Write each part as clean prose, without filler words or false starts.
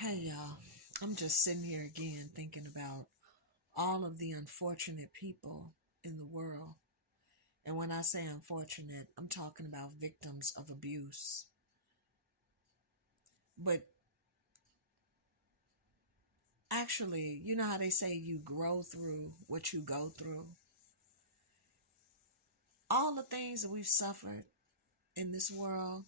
Hey y'all, I'm just sitting here again thinking about all of the unfortunate people in the world. And when I say unfortunate, I'm talking about victims of abuse. But actually, you know how they say you grow through what you go through? All the things that we've suffered in this world,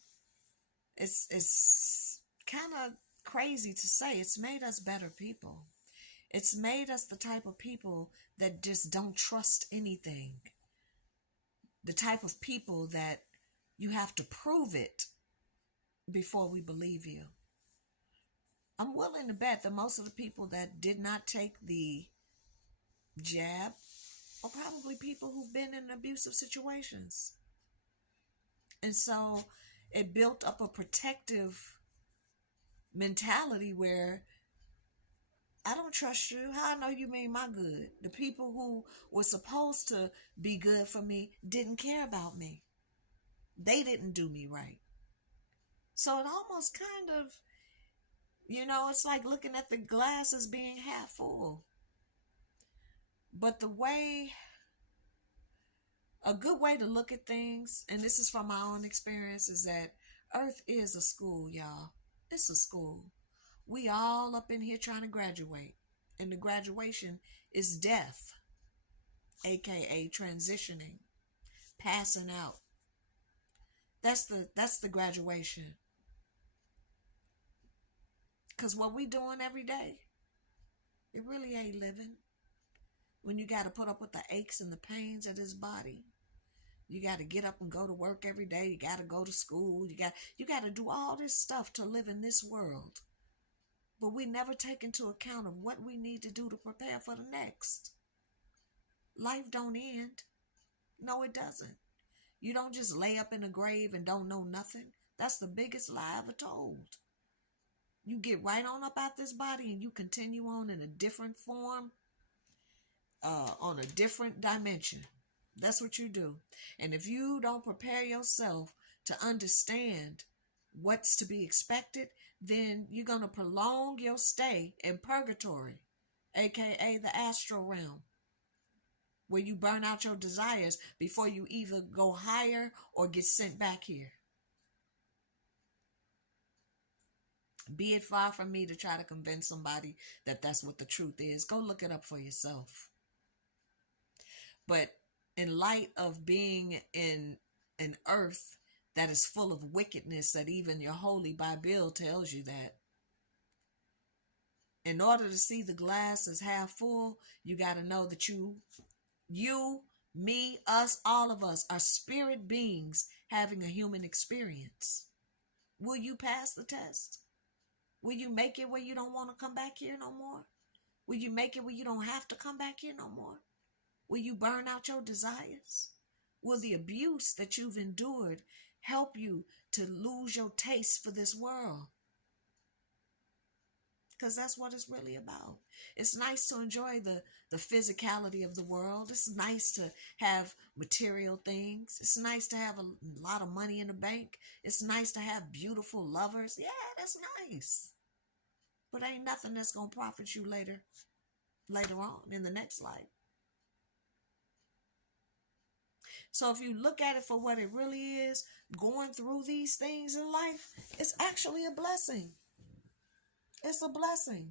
it's kind of crazy to say. It's made us better people. It's made us the type of people that just don't trust anything, the type of people that you have to prove it before we believe you. I'm willing to bet that most of the people that did not take the jab are probably people who've been in abusive situations. And so it built up a protective mentality where I don't trust you. How I know you mean my good? The people who were supposed to be good for me didn't care about me. They didn't do me right. So it almost kind of, it's like looking at the glass as being half full. But a good way to look at things, and this is from my own experience, is that Earth is a school, y'all. It's a school. We all up in here trying to graduate. And the graduation is death, aka transitioning, passing out. That's the graduation. Cause what we doing every day, it really ain't living. When you gotta put up with the aches and the pains of this body, you got to get up and go to work every day. You got to go to school. You got to do all this stuff to live in this world. But we never take into account of what we need to do to prepare for the next. Life don't end. No, it doesn't. You don't just lay up in a grave and don't know nothing. That's the biggest lie ever told. You get right on up out this body and you continue on in a different form, on a different dimension. That's what you do. And if you don't prepare yourself to understand what's to be expected, then you're going to prolong your stay in purgatory, aka the astral realm, where you burn out your desires before you either go higher or get sent back here. Be it far from me to try to convince somebody that that's what the truth is. Go look it up for yourself. But in light of being in an earth that is full of wickedness, that even your holy Bible tells you that, in order to see the glass as half full, you got to know that you, me, us, all of us are spirit beings having a human experience. Will you pass the test? Will you make it where you don't want to come back here no more? Will you make it where you don't have to come back here no more? Will you burn out your desires? Will the abuse that you've endured help you to lose your taste for this world? Because that's what it's really about. It's nice to enjoy the physicality of the world. It's nice to have material things. It's nice to have a lot of money in the bank. It's nice to have beautiful lovers. Yeah, that's nice. But ain't nothing that's going to profit you later on in the next life. So if you look at it for what it really is, going through these things in life, it's actually a blessing. It's a blessing.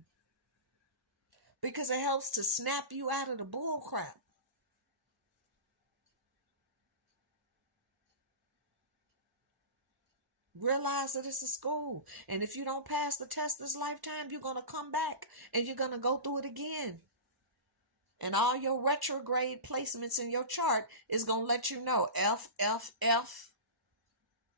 Because it helps to snap you out of the bull crap. Realize that it's a school. And if you don't pass the test this lifetime, you're going to come back and you're going to go through it again. And all your retrograde placements in your chart is going to let you know F, F, F.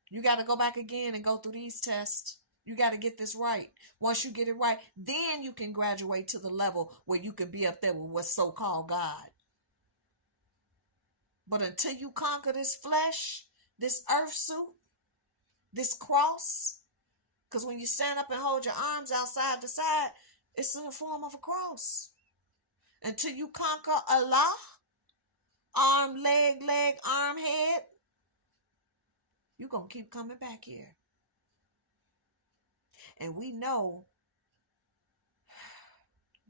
You got to go back again and go through these tests. You got to get this right. Once you get it right, then you can graduate to the level where you can be up there with what's so-called God. But until you conquer this flesh, this earth suit, this cross, because when you stand up and hold your arms out side to side, it's in the form of a cross. Until you conquer Allah, arm, leg, arm, head, you're going to keep coming back here. And we know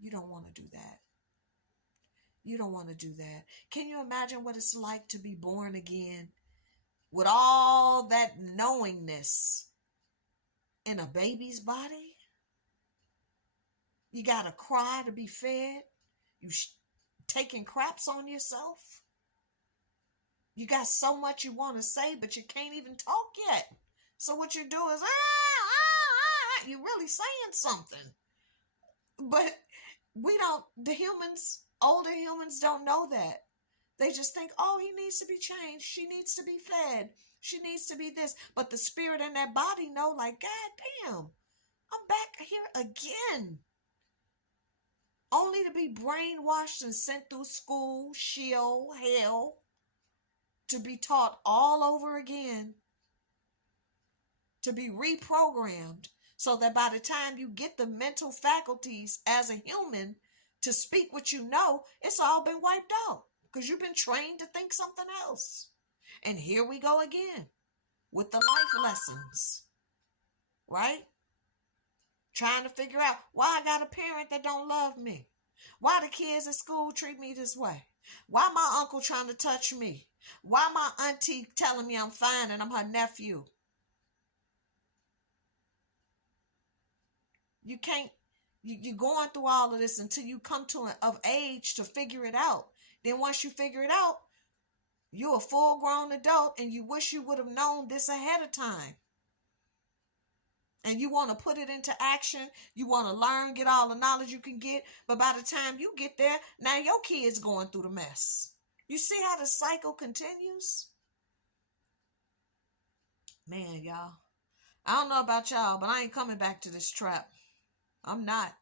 You don't want to do that. You don't want to do that. Can you imagine what it's like to be born again with all that knowingness in a baby's body? You got to cry to be fed. You taking craps on yourself. You got so much you want to say, but you can't even talk yet. So what you do is, you're really saying something. But we don't, the humans, older humans don't know that. They just think, oh, he needs to be changed. She needs to be fed. She needs to be this. But the spirit in that body know, like, God damn, I'm back here again. Only to be brainwashed and sent through school, shield, hell, to be taught all over again, to be reprogrammed, so that by the time you get the mental faculties as a human to speak what you know, it's all been wiped out because you've been trained to think something else. And here we go again with the life lessons, right? Trying to figure out why I got a parent that don't love me. Why the kids at school treat me this way. Why my uncle trying to touch me. Why my auntie telling me I'm fine and I'm her nephew. You can't, you're going through all of this until you come to of age to figure it out. Then once you figure it out, you're a full-grown adult and you wish you would have known this ahead of time. And you want to put it into action. You want to learn, get all the knowledge you can get. But by the time you get there, now your kid's going through the mess. You see how the cycle continues? Man, y'all. I don't know about y'all, but I ain't coming back to this trap. I'm not.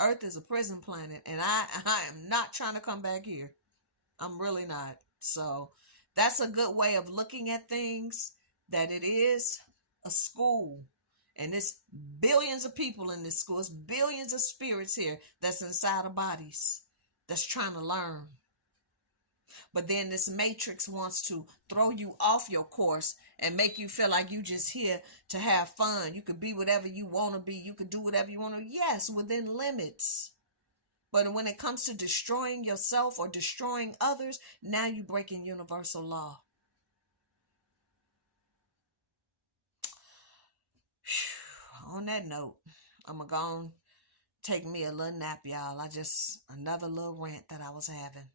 Earth is a prison planet, and I am not trying to come back here. I'm really not. So that's a good way of looking at things, that it is a school. And there's billions of people in this school. It's billions of spirits here that's inside of bodies that's trying to learn. But then this matrix wants to throw you off your course and make you feel like you just here to have fun. You could be whatever you want to be. You could do whatever you want to. Yes, within limits. But when it comes to destroying yourself or destroying others, now you're breaking universal law. On that note, I'm going to go and take me a little nap, y'all. Another little rant that I was having.